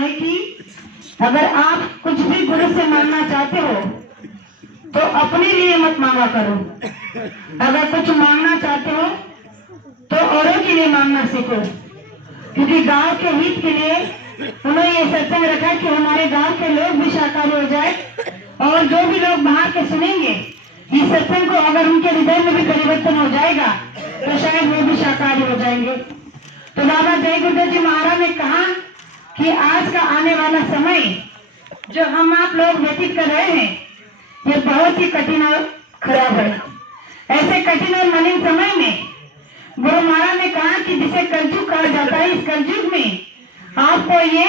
है कि अगर आप कुछ भी गुरु से मांगना चाहते हो तो अपने लिए मत मांगा करो। अगर कुछ मांगना चाहते हो तो औरों के लिए मांगना सीखो, क्योंकि गांव के हित के लिए उन्होंने ये सत्संग रखा कि हमारे गांव के लोग भी शाकाहारी हो जाए और जो भी लोग बाहर के सुनेंगे इस सत्संग को, अगर उनके हृदय में भी परिवर्तन हो जाएगा तो शायद वो भी शाकाहारी हो जाएंगे। तो बाबा जय गुरुदेव जी महाराज ने कहा कि आज का आने वाला समय जो हम आप लोग व्यतीत कर रहे हैं ये बहुत ही कठिन और खराब है। ऐसे कठिन और मलिन समय में गुरु महाराज ने कहा कि जिसे कलयुग कहा जाता है, इस कलयुग में आपको ये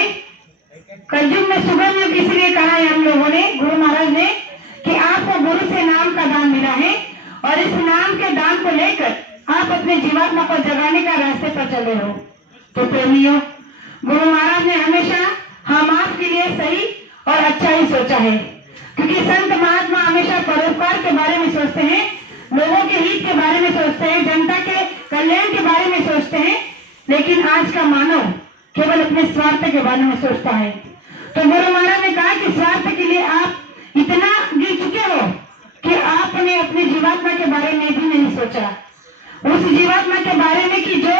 कलयुग में सुगम युग इसलिए कहा है हम लोगों ने, गुरु महाराज ने, कि आपको गुरु से नाम का दान मिला है और इस नाम के दान को लेकर आप अपने जीवात्मा को जगाने का रास्ते पर चले हो। तो प्रेमियों, गुरु महाराज ने हमेशा हम आपके लिए सही और अच्छा ही सोचा है, क्योंकि संत महात्मा हमेशा परोपकार के बारे में सोचते हैं, लोगों के हित के बारे में सोचते हैं, जनता के कल्याण के बारे में सोचते हैं। लेकिन आज का मानव केवल अपने स्वार्थ के बारे में सोचता है। तो गुरु महाराज ने कहा कि स्वार्थ के लिए आप इतना गिर चुके हो कि आपने अपने जीवात्मा के बारे में भी नहीं सोचा, उस जीवात्मा के बारे में कि जो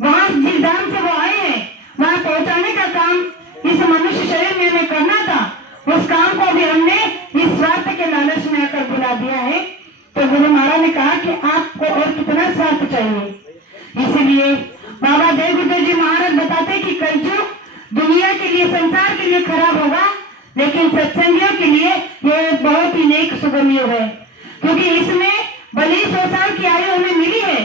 वहां जिस धाम से वो आए हैं वहां पहुंचाने का काम इस मनुष्य शरीर में हमें करना था, उस काम को भी हमने इस स्वार्थ के लालच में आकर बुला दिया है। तो गुरु महाराज ने कहा कि आपको और कितना स्वार्थ चाहिए। इसीलिए बाबा जय गुरुदेव जी महाराज बताते कि कलयुग दुनिया के लिए, संसार के लिए खराब होगा, लेकिन सत्संगियों के लिए यह बहुत ही नेक सुगम युग है, क्योंकि इसमें भले 100 साल की आयु हमें मिली है,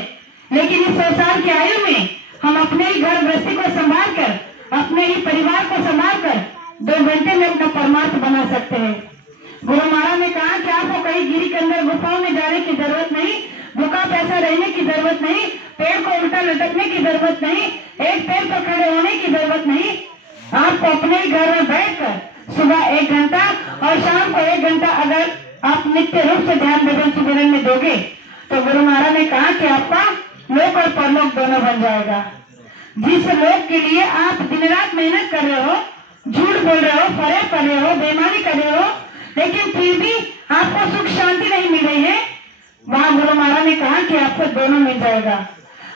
लेकिन इस 100 साल की आयु में हम अपने ही घर गृहस्थी को संभाल कर, अपने ही परिवार को संभाल कर 2 घंटे में अपना परमार्थ बना सकते हैं। गुरु महाराज ने कहा कि आपको कहीं गिरी के अंदर गुफाओं में जाने की जरूरत नहीं, भूखा पैसा रहने की जरूरत नहीं, पेड़ को उल्टा लटकने की जरूरत नहीं, एक पैर पर खड़े होने की जरूरत नहीं। आपको अपने ही घर में बैठकर सुबह 1 घंटा और शाम को 1 घंटा अगर आप नित्य रूप से ध्यान भजन सुमिरन में दोगे तो गुरु महाराज ने कहा कि आपका लोक और परलोक दोनों बन जाएगा। जिस लोक के लिए आप दिन रात मेहनत कर रहे हो, झूठ बोल रहे हो, फरेब कर रहे हो, बेईमानी कर रहे हो, लेकिन फिर भी आपको सुख शांति नहीं मिल रही है, वहां गुरु महाराज ने कहा कि आपको दोनों मिल जाएगा।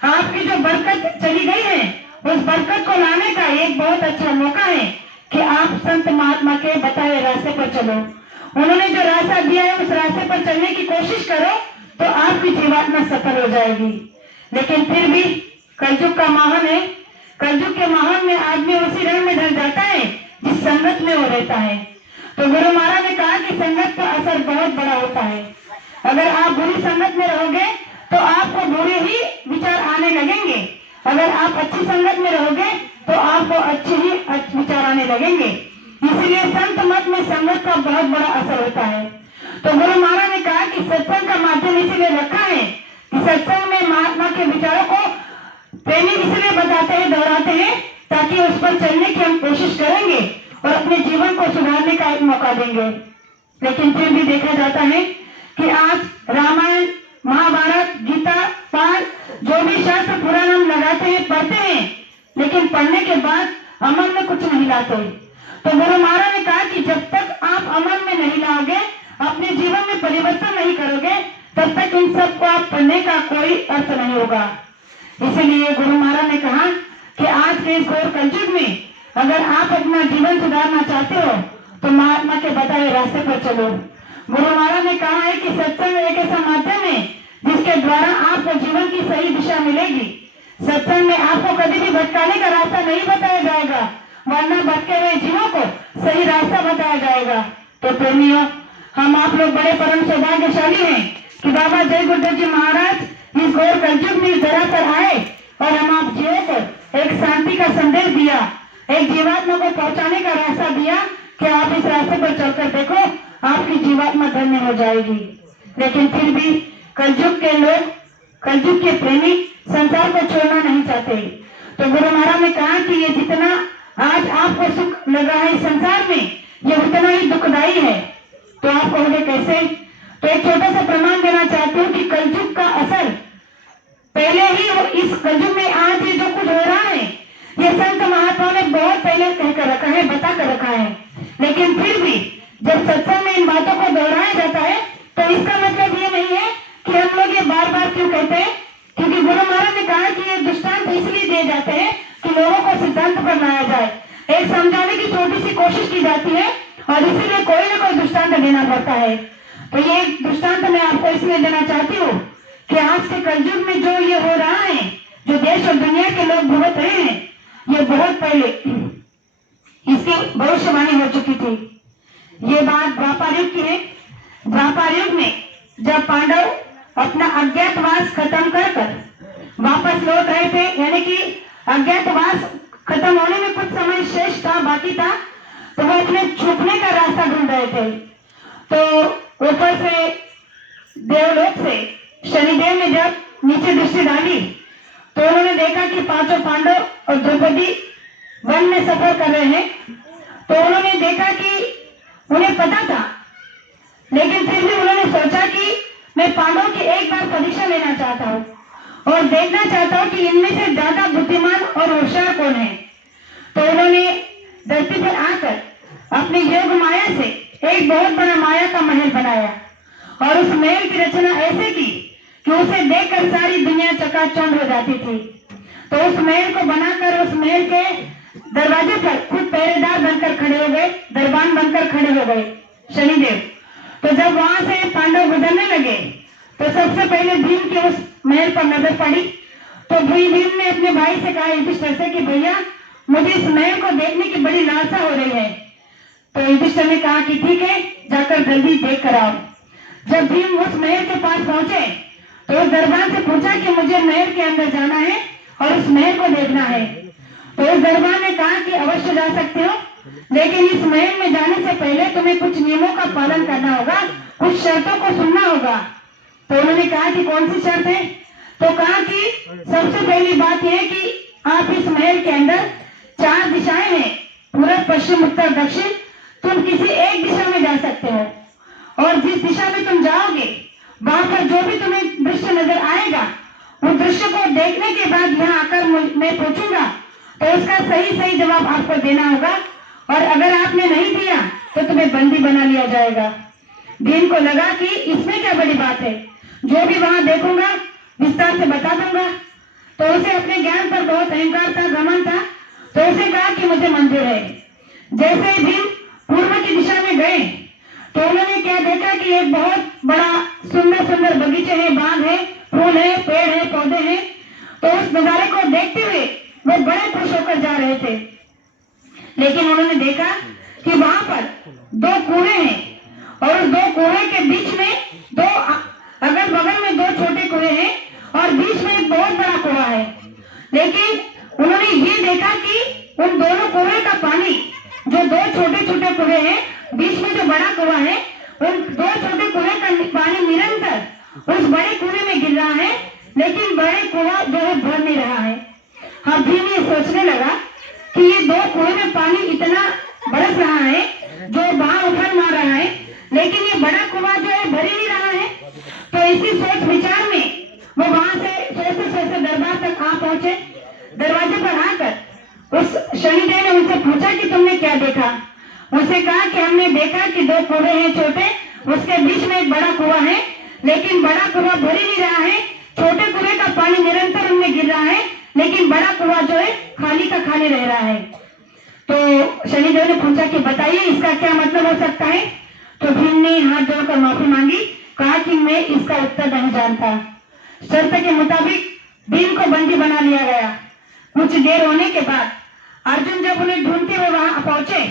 आपकी जो बरकत चली गई है उस बरकत को लाने का एक बहुत अच्छा मौका है कि आप संत महात्मा के बताए रास्ते पर चलो। उन्होंने जो रास्ता दिया है उस रास्ते पर चलने की कोशिश करो तो आपकी जीवात्मा सफल हो जाएगी। लेकिन फिर भी कलयुग का माहौल है, कलयुग के माहौल में आदमी उसी रंग में ढल जाता है जिस संगत में वो रहता है। तो गुरु महाराज ने कहा कि संगत का असर बहुत बड़ा होता है। अगर आप बुरी संगत में रहोगे तो आपको बुरे ही विचार आने लगेंगे, अगर आप अच्छी संगत में रहोगे तो आपको अच्छे ही विचार आने लगेंगे। इसीलिए संत मत में संगत का बहुत बड़ा असर होता है। तो गुरु महाराज ने कहा कि सत्संग का माध्यम इसीलिए रखा है कि सत्संग में महात्मा के विचारों को प्रेमी इसलिए बताते हैं, दोहराते हैं, ताकि उस पर चलने की हम कोशिश करेंगे और अपने जीवन को सुधारने का एक मौका देंगे। लेकिन फिर भी देखा जाता है कि आज रामायण, महाभारत, गीता पाठ, जो भी शास्त्र पुराण हम लगाते हैं, पढ़ते हैं, लेकिन पढ़ने के बाद अमल में कुछ नहीं लाते। तो गुरु महाराज ने कहा कि जब तक आप अमल में नहीं लाओगे, अपने जीवन में परिवर्तन नहीं करोगे, तब तक इन सब को आप पढ़ने का कोई अर्थ नहीं होगा। इसीलिए गुरु महाराज ने कहा कि आज के इस घोर कलयुग में अगर आप अपना जीवन सुधारना चाहते हो तो महात्मा के बताए रास्ते पर चलो। गुरु महाराज ने कहा है कि सत्संग एक ऐसा माध्यम है जिसके द्वारा आपको जीवन की सही दिशा मिलेगी। सत्संग में आपको कभी भी भटकाने का रास्ता नहीं बताया जाएगा, वरना भटके हुए जीवों को सही रास्ता बताया जाएगा। तो प्रेमियों, हम आप लोग बड़े परम सौभाग्यशाली हैं कि बाबा जय गुरुदेव जी महाराज इस घोर कलयुग में जरा पर आए और हम आप जीवों को एक शांति का संदेश दिया, एक जीवात्मा को पहुंचाने का रास्ता दिया कि आप इस रास्ते पर चलकर देखो, आपकी जीवात्मा धन्य हो जाएगी। लेकिन फिर भी कलयुग के लोग, कलयुग के प्रेमी संसार को छोड़ना नहीं चाहते। तो गुरु महाराज ने कहा कि ये जितना आज आपको सुख लगा है इस संसार में, ये उतना ही दुखदायी है। तो आप कहोगे कैसे? तो एक छोटा सा प्रमाण देना चाहती हूँ कि कलयुग का असर पहले ही इस कलयुग में आज ये जो कुछ हो रहा है, ये संत महात्मा ने बहुत पहले कहकर रखा रखा है। लेकिन फिर भी जब सत्संग में इन बातों को दोहराया जाता है तो इसका मतलब ये नहीं है कि हम लोग ये बार बार क्यों कहते हैं, क्योंकि गुरु महाराज ने कहा कि ये दृष्टांत इसलिए दिए जाते हैं कि लोगों को सिद्धांत पर लाया जाए, एक समझाने की छोटी सी कोशिश की जाती है और इसीलिए कोई ना कोई दृष्टांत देना पड़ता है। तो ये दृष्टांत मैं आपको इसलिए देना चाहती हूँ कि आज के कलयुग में जो ये हो रहा है, जो देश और दुनिया के लोग भुगत रहे हैं, ये बहुत पहले इसकी भविष्यवाणी हो चुकी थी। ये बात द्वापर युग की है। द्वापर युग में जब पांडव अपना अज्ञातवास खत्म कर वापस लौट रहे थे, यानी कि अज्ञातवास खत्म होने में कुछ समय शेष था, बाकी था, तो वो अपने छुपने का रास्ता ढूंढ रहे थे। तो ऊपर से देवलोक से शनिदेव ने जब नीचे दृष्टि डाली तो उन्होंने देखा कि पांचों पांडव और द्रौपदी वन में सफर कर रहे हैं। तो उन्होंने देखा कि उन्हें पता था, लेकिन फिर भी उन्होंने सोचा कि मैं पांडवों की एक बार परीक्षा लेना चाहता हूँ और देखना चाहता हूँ कि इनमें से ज्यादा बुद्धिमान और होशियार कौन है। तो उन्होंने धरती पर आकर अपनी योग माया से एक बहुत बड़ा माया का महल बनाया और उस महल की रचना ऐसे की कि उसे देखकर सारी दुनिया चकाचौंध हो जाती थी। तो उस महल को बनाकर उस महल के दरवाजे पर खुद पहरेदार बनकर खड़े हो गए, दरबान बनकर खड़े हो गए शनिदेव। तो जब वहां से पांडव गुजरने लगे तो सबसे पहले भीम की उस महल पर नजर पड़ी। तो भीम ने अपने भाई से कहा युधिष्ठिर से कि भैया मुझे इस महल को देखने की बड़ी लालसा हो रही है। तो युधिष्ठिर ने कहा कि ठीक है, जाकर जल्दी देख कर आओ। जब भीम उस महल के पास पहुंचे तो उस दरबान से पूछा कि मुझे महल के अंदर जाना है और उस महल को देखना है। तो उस दरबान ने कहा कि अवश्य जा सकते हो, लेकिन इस महल में जाने से पहले तुम्हें कुछ नियमों का पालन करना होगा, कुछ शर्तों को सुनना होगा। तो उन्होंने कहा कि कौन सी शर्त है? तो कहा कि सबसे पहली बात यह है कि आप इस महल के अंदर 4 दिशाएं हैं, पूरब पश्चिम उत्तर दक्षिण, तुम किसी एक दिशा में जा सकते हो और जिस दिशा में तुम जाओगे वहां पर जो भी तुम्हें दृश्य नजर आएगा उस दृश्य को देखने के बाद यहाँ आकर मैं पूछूंगा तो उसका सही जवाब आपको देना होगा और अगर आपने नहीं दिया तो तुम्हें बंदी बना लिया जाएगा। भीम को लगा कि इसमें क्या बड़ी बात है, जो भी वहां देखूंगा विस्तार से बता दूंगा। तो उसे अपने ज्ञान पर बहुत अहंकार था, घमंड था, तो उसे कहा कि मुझे मंजूर है। जैसे ही भीम पूर्व की दिशा में गए तो उन्होंने क्या देखा कि एक बहुत बड़ा सुंदर बगीचे हैं, बाग है, फूल है, पेड़ है, पौधे हैं। तो उस नजारे को देखते हुए वो बड़े खुश होकर जा रहे थे। लेकिन उन्होंने देखा कि वहां पर 2 कुएं हैं और उस 2 कुएं के बीच में अगल बगल में 2 छोटे कुएं हैं और बीच में एक बहुत बड़ा कुआं है। लेकिन उन्होंने ये देखा कि उन दोनों कुएं का पानी, जो 2 छोटे कुएं हैं, बीच में जो बड़ा कुआं है, उन 2 छोटे कुएं का पानी निरंतर उस बड़े कुएं में गिर रहा है, लेकिन बड़े कुआं जो है भर नहीं रहा है। हाँ, भीम ये सोचने लगा कि ये 2 कुएं में पानी इतना बरस रहा है, जो वहां उफान मार रहा है, लेकिन ये बड़ा कुआं जो है भर ही नहीं रहा है। तो इसी सोच विचार में वो वहां से सोचते दरबार तक आ पहुंचे। दरवाजे पर आकर उस शनिदेव ने उनसे पूछा कि तुमने क्या देखा? उसने कहा कि हमने देखा कि 2 कुएं हैं छोटे, उसके बीच में एक बड़ा कुआं है, लेकिन बड़ा कुआं भर ही नहीं रहा है। छोटे कुएं का पानी निरंतर उनमें गिर रहा है, लेकिन बड़ा कुआं जो है खाली का खाली रह रहा है। तो शनिदेव ने पूछा कि बताइए इसका क्या मतलब हो सकता है? तो भीम ने हाथ जोड़कर माफी मांगी, कहा कि मैं इसका उत्तर नहीं जानता। शर्त के मुताबिक भीम को बंदी बना लिया गया। कुछ देर होने के बाद अर्जुन जब उन्हें ढूंढते हुए वहां पहुंचे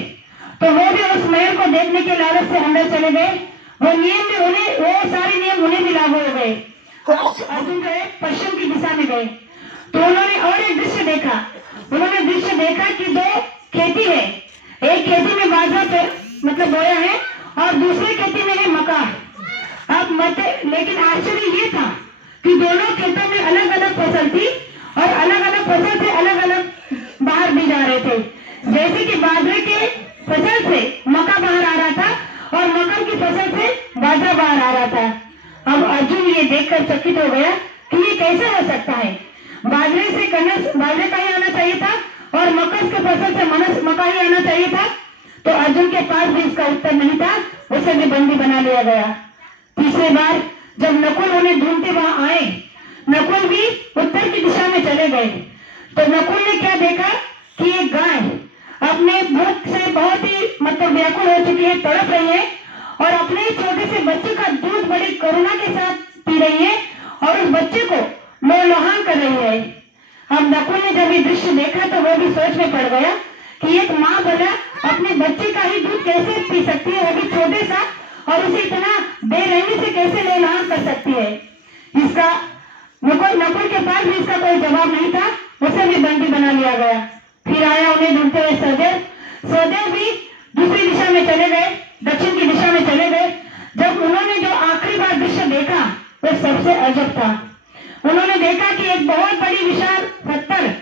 तो वो भी उस महल को देखने के लालच से अंदर चले गए। वो सारे नियम उन्हें भी लागू हो गए। अर्जुन जो है पश्चिम की दिशा में गए तो उन्होंने और एक दृश्य देखा। उन्होंने दृश्य देखा कि 2 खेती है, एक खेती में बाजरा मतलब बोया है और दूसरी खेती में है मक्का। लेकिन आश्चर्य ये था कि दोनों खेतों में अलग अलग फसल थी और अलग अलग फसल से अलग अलग बाहर भी जा रहे थे। जैसे कि बाजरे के फसल से मक्का बाहर आ रहा था और मकर की फसल से बाजरा बाहर आ रहा था। अब अर्जुन ये देखकर चकित हो गया कि ये कैसे हो सकता है? बाजरे से बाजरे का ही आना चाहिए था और मकर के फसल से मक्का ही आना चाहिए था। तो अर्जुन के पास भी इसका उत्तर नहीं था, उसे भी बंदी बना लिया गया। तीसरी बार जब नकुल उन्हें ढूंढते वहां आए, नकुल भी उत्तर की दिशा में चले गए, तो नकुल ने क्या देखा कि एक गाय अपने भूख से बहुत ही व्याकुल हो चुकी है, तड़प रही है और अपने छोटे से बच्चे का दूध बड़ी करुणा के साथ पी रही है और उस बच्चे को लोलुहान कर रही है। अब नकुल ने जब ये दृश्य देखा तो वो भी सोच में पड़ गया कि एक माँ भला अपने बच्चे का ही दूध कैसे पी सकती है, वो भी छोटे सा, और उसे इतना बेरहमी से कैसे लोलुहान कर सकती है। इसका नकुल के पास भी इसका कोई जवाब नहीं था, उसे भी बंदी बना लिया गया। फिर आया उन्हें ढूंढते हुए सहदेव। सहदेव भी दूसरी दिशा में चले गए, दक्षिण की दिशा में चले गए। जब उन्होंने जो आखिरी बार दृश्य देखा वो सबसे अजब था। उन्होंने देखा कि एक बहुत बड़ी विशाल पत्थर,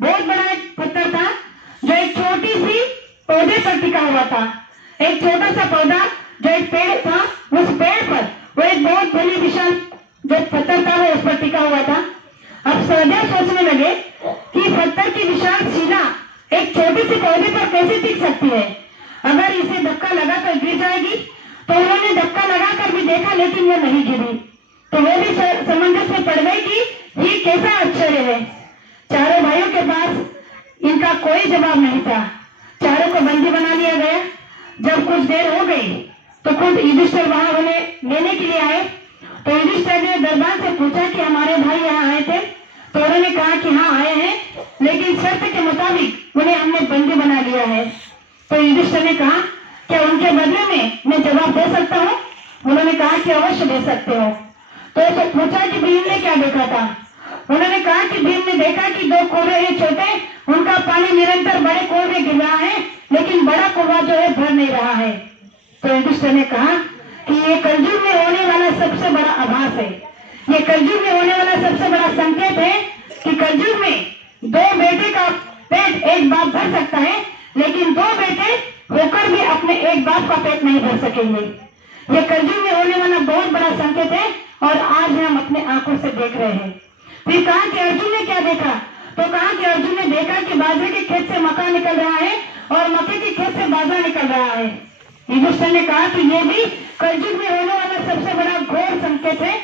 बहुत बड़ा एक पत्थर था जो एक छोटी सी पौधे पर टिका हुआ था। एक छोटा सा पौधा जो एक पेड़ था, उस पेड़ पर वो एक बहुत बड़ी विशाल जो पत्थर था वो उस पर टिका हुआ था। अब सहदेव सोचने लगे कि पत्थर की विशाल शिला एक छोटे से पौधे पर कैसे टिक सकती है, अगर इसे धक्का लगा कर गिर जाएगी। तो उन्होंने धक्का लगाकर भी देखा लेकिन वो नहीं गिरी, तो वो भी समंजस में पड़ गई कि ये कैसा आश्चर्य है। चारों भाइयों के पास इनका कोई जवाब नहीं था। चारों को बंदी बना लिया गया। जब कुछ देर हो गई तो खुद युधिष्ठिर वहां उन्हें लेने के लिए आए। तो युधिष्ठिर ने दरबार से पूछा कि हमारे भाई यहाँ आए थे, तो उन्होंने कहा कि हाँ आए हैं, लेकिन शर्त के मुताबिक उन्हें हमने बंदी बना लिया है। तो युधिष्ठिर ने कहा क्या उनके बदले में मैं जवाब दे सकता हूँ? उन्होंने कहा कि अवश्य दे सकते हो। तो पूछा कि भीम ने क्या देखा था? उन्होंने कहा कि भीम ने देखा कि दो कुएं हैं छोटे, उनका पानी निरंतर बड़े कुएं में गिर रहा है, लेकिन बड़ा कुआं जो है भर नहीं रहा है। तो युधिष्ठिर ने कहा कि ये कलयुग में होने वाला सबसे बड़ा आभास है, ये कलयुग में होने वाला सबसे बड़ा संकेत है कि कलयुग में दो बेटे का पेट एक बाप भर सकता है, लेकिन दो बेटे होकर भी अपने एक बाप का पेट नहीं भर सकेंगे। ये कलयुग में होने वाला बहुत बड़ा संकेत है और आज हम अपने आंखों से देख रहे हैं। फिर कहा कि अर्जुन ने क्या देखा? तो कहा कि अर्जुन ने देखा कि बाजरे के खेत से मक्का निकल रहा है और मक्के के खेत से बाजरा निकल रहा है। युधिष्ठिर ने कहा कि ये भी कलयुग में होने वाला सबसे बड़ा घोर संकेत है,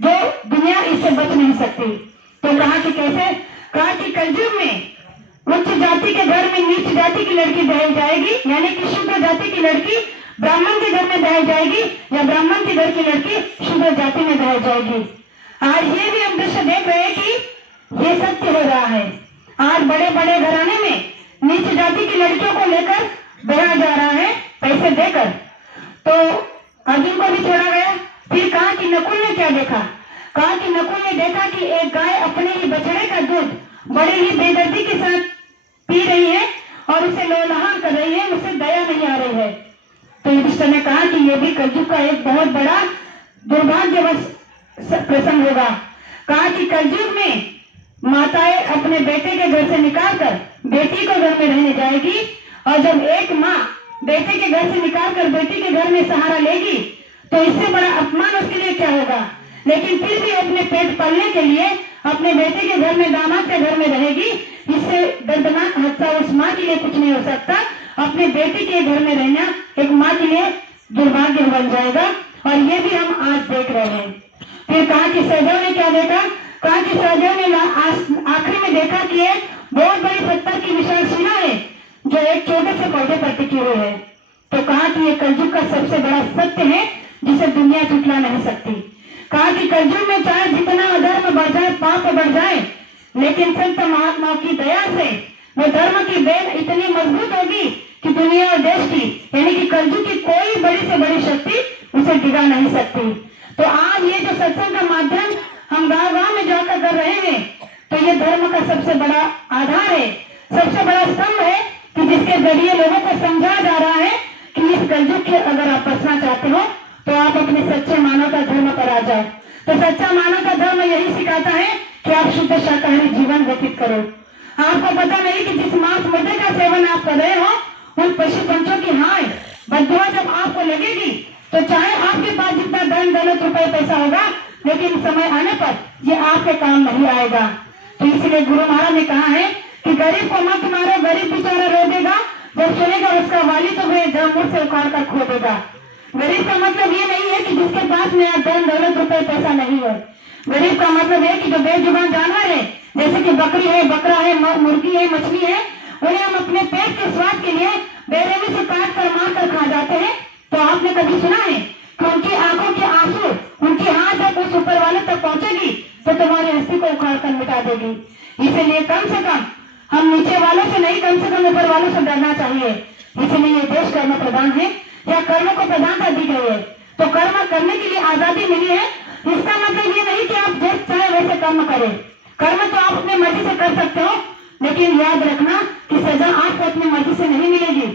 जो दुनिया इससे बच नहीं सकती। तो कहा कि कैसे? कहा कि कलयुग में उच्च जाति के घर में नीच जाति की लड़की ब्याई जाएगी, यानी कि शूद्र जाति की लड़की ब्राह्मण के घर में ब्याई जाएगी, या ब्राह्मण के घर की लड़की शूद्र जाति में ब्याई जाएगी। आज ये भी हम दृश्य देख रहे हैं कि ये सत्य हो रहा है। आज बड़े बड़े घराने में नीच जाति की लड़कियों को लेकर ब्याया जा रहा है पैसे देकर। तो अर्जुन को भी छोड़ा गया। फिर कहा कि नकुल ने क्या देखा? कहा कि नकुल ने देखा कि एक गाय अपने ही बछड़े का दूध बड़े ही बेदर्दी के साथ पी रही है और उसे लोलुहान कर रही है, उसे दया नहीं आ रही है। तो युधिष्ठिर ने कहा कि यह भी कलयुग का एक बहुत बड़ा दुर्भाग्यवश प्रसंग होगा। कहा कि कलयुग में माताएं अपने बेटे के घर से निकालकर बेटी को घर में रहने जाएगी, और जब एक माँ बेटे के घर से निकालकर बेटी के घर में सहारा लेगी तो इससे बड़ा अपमान उसके लिए क्या होगा। लेकिन फिर भी अपने पेट पालने के लिए अपने बेटे के घर में, दामाद के घर में रहेगी। इससे दर्दनाक हादसा उस माँ के लिए कुछ नहीं हो सकता। अपने बेटे के घर में रहना एक माँ के लिए दुर्भाग्य बन जाएगा, और ये भी हम आज देख रहे हैं। फिर कहा कि सहदेव ने क्या देखा? कहा कि सहदेव ने आखिरी में देखा कि एक बहुत बड़ी पत्थर की विशाल शिला है जो एक छोटे से पौधे पर टिकी हुई है। तो कहा कि ये कलयुग का सबसे बड़ा सत्य है जिसे दुनिया झुठला नहीं सकती। कहा कि कलयुग में चाहे जितना अधर्म बढ़ जाए, पाप बढ़ जाए, लेकिन संत महात्माओं की दया से वो धर्म की बेल इतनी मजबूत होगी कि दुनिया और देश की, यानी कि कलयुग की कोई बड़ी से बड़ी शक्ति उसे डिगा नहीं सकती। तो आज ये जो सत्संग का माध्यम हम गांव गांव में जाकर कर रहे हैं, तो ये धर्म का सबसे बड़ा आधार है, सबसे बड़ा स्तंभ है कि जिसके जरिए लोगों को समझाया जा रहा है कि इस कलयुग के अगर आप बचना चाहते हो तो आप अपने सच्चे मानवता धर्म पर आ जाओ। तो सच्चा मानवता धर्म यही सिखाता है कि आप शुद्ध शाकाहारी जीवन व्यतीत करो। आपको पता नहीं कि जिस मांस मुद्दे का सेवन आप कर रहे हो, उन पशु पंचों की हाय बददुआ जब आपको लगेगी, तो चाहे आपके पास जितना धन दौलत रुपए पैसा होगा, लेकिन समय आने पर ये आपके काम नहीं आएगा। तो इसलिए गुरु महाराज ने कहा है कि गरीब को मत मारो, गरीब बेचारा रो देगा, जब सुनेगा उसका वाली तो वे जब मुझ से उखाड़ कर खो देगा। गरीब का मतलब ये नहीं है कि जिसके पास में धन दौलत रुपए पैसा नहीं है। गरीब का मतलब है कि जो बेजुबान जानवर है, जैसे कि बकरी है, बकरा है, मुर्गी है, मछली है, उन्हें हम अपने पेट के स्वाद के लिए बेरहमी से काट कर मार कर खा जाते हैं। तो आपने कभी सुना है कि उनकी आंखों के आंसू, उनकी हाथ जब उस ऊपर वाले तक पहुंचेगी तो तुम्हारी हस्ती को उखाड़ कर मिटा देगी। इसीलिए कम से कम हम नीचे वालों से नहीं, कम से कम ऊपर वालों से डरना चाहिए। इसीलिए ये देश कर्म प्रधान है या कर्म को प्रधानता दी गई है। तो कर्म करने के लिए आजादी मिली है। इसका मतलब ये नहीं कि आप जैसे चाहे वैसे कर्म करें। कर्म तो आप अपनी मर्जी से कर सकते हो, लेकिन याद रखना कि सजा आपको अपनी मर्जी से नहीं मिलेगी।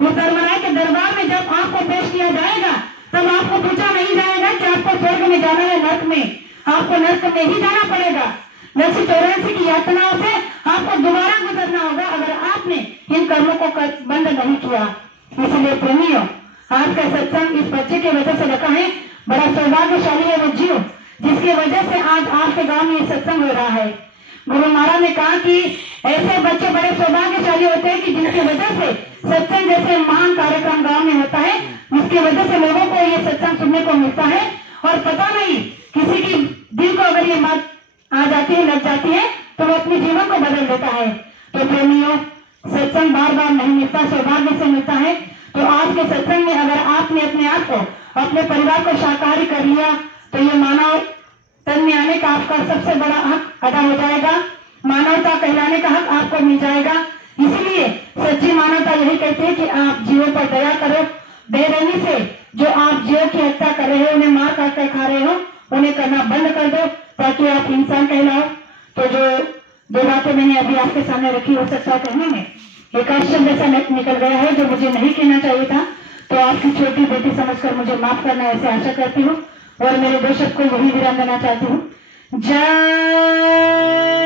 वो धर्मराय के दरबार में जब आपको पेश किया जाएगा तब आपको पूछा नहीं जाएगा कि आपको स्वर्ग में जाना है नर्क में। आपको नर्क में ही जाना पड़ेगा। 984 की यातनाओं से आपको दोबारा गुजरना होगा अगर आपने इन कर्मों को बंद नहीं किया। इसलिए प्रेमियों, आज का सत्संग इस बच्चे की वजह से रखा है। बड़ा सौभाग्यशाली है वो जीव जिसकी वजह से आज आपके गांव में सत्संग हो रहा है। गुरु महाराज ने कहा कि ऐसे बच्चे बड़े सौभाग्यशाली होते हैं कि जिनकी वजह से सत्संग जैसे महान कार्यक्रम गांव में होता है, जिसकी वजह से लोगों को ये सत्संग सुनने को मिलता है। और पता नहीं किसी की दिल को अगर ये बात आ जाती है, लग जाती है, तो वो अपने जीवन को बदल देता है। तो प्रेमियों, सत्संग बार बार नहीं मिलता, सौभाग्य से मिलता है। तो आज के सत्संग में अगर आपने अपने आप को, अपने परिवार को शाकाहारी कर लिया तो ये मानव तन में आने का आपका सबसे बड़ा हक अदा हो जाएगा। मानवता कहलाने का हक आपको मिल जाएगा। इसलिए सच्ची मानवता यही कहती है कि आप जीवों पर दया करो। बेरहमी से जो आप जीवों की हत्या कर रहे हो, उन्हें मार काट कर खा रहे हो, उन्हें करना बंद कर दो ताकि आप इंसान कहलाओ। तो जो दो बातें मैंने अभी आपके सामने रखी हो सकता कहने में एक आश्चर्य जैसा निकल गया है जो मुझे नहीं कहना चाहिए था। तो आपकी छोटी बेटी समझकर मुझे माफ करना ऐसे आशा करती हूँ और मेरे दर्शक को यही विराम देना चाहती हूँ। जय